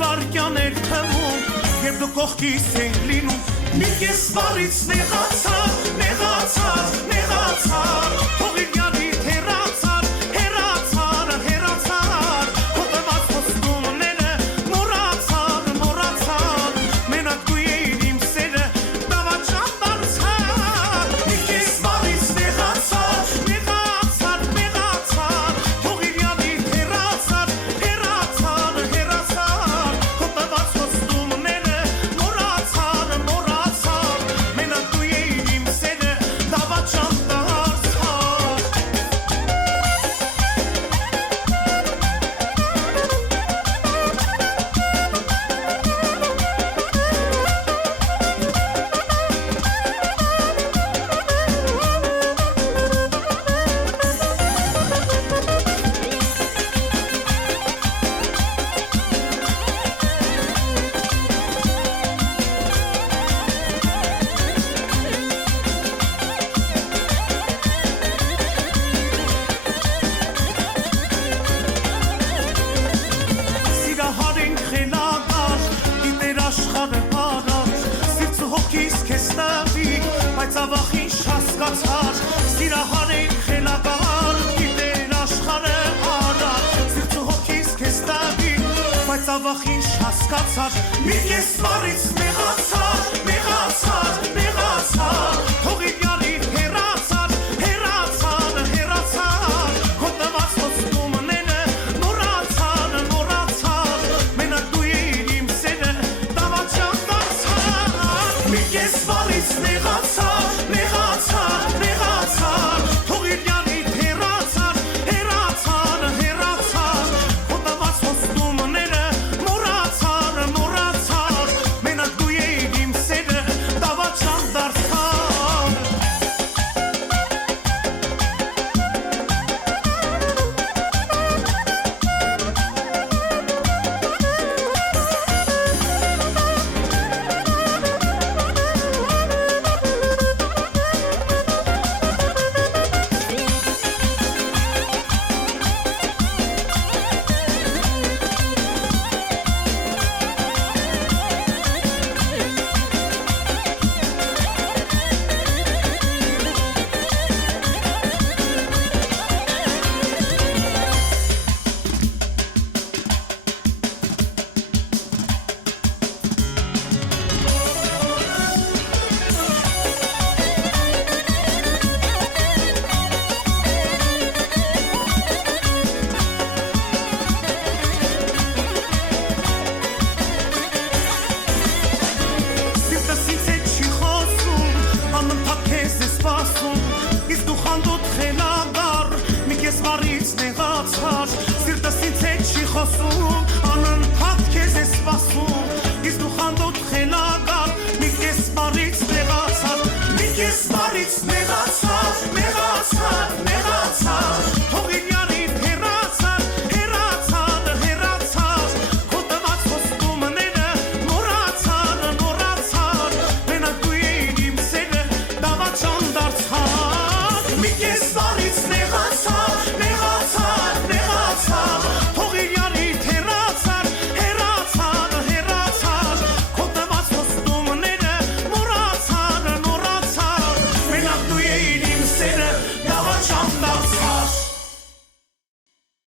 վարկյաներ թվում, երբ դու կողքիս էի լինում, մի կես վարից նեղացար, նեղացար, նեղացար, թողիլյանի հեռացար, հեռացար, հեռացար, հոտված խոստումները մոռացար, մոռացար, մենակ դու էիր իմ սերը, դավաճան դարձար, մի կես վարից նեղացար, նեղացար, նեղացար, թողիլյանի հեռացար, հեռացար, հեռացար, հոտված խոստումները մոռացար, մոռացար, մենակ դու էիր իմ սերը, դավաճան դարձար։ Սիրահար ենք խելագար, գիտեր աշխարհը հարած, սիրտ ու հոգիս քեզ տվի, բայց ավաղ ինչ հասկացար, սիրահար ենք խելագար, գիտեր աշխարհը հարած, սիրտ ու հոգիս քեզ տվի, բայց ավաղ ինչ հասկացար, մի կես վարից նեղացար, նեղացար, նեղացար, թողիլյանի հեռացար, հեռացար, հեռացար, հոտված խոստումները մոռացար, մոռացար, մենակ դու էիր իմ սերը, դավաճան դարձար, մի կես վարից նեղացար, նեղացար, նեղացար, թողիլյանի հեռացար, հեռացար, հեռացար, հոտված խոստումները մոռացար, մոռացար, մենակ դու էիր իմ սերը, դավաճան դարձար։ Սիրտս ինձ հետ չի խոսում, անընդհատ քեզ է սպասում,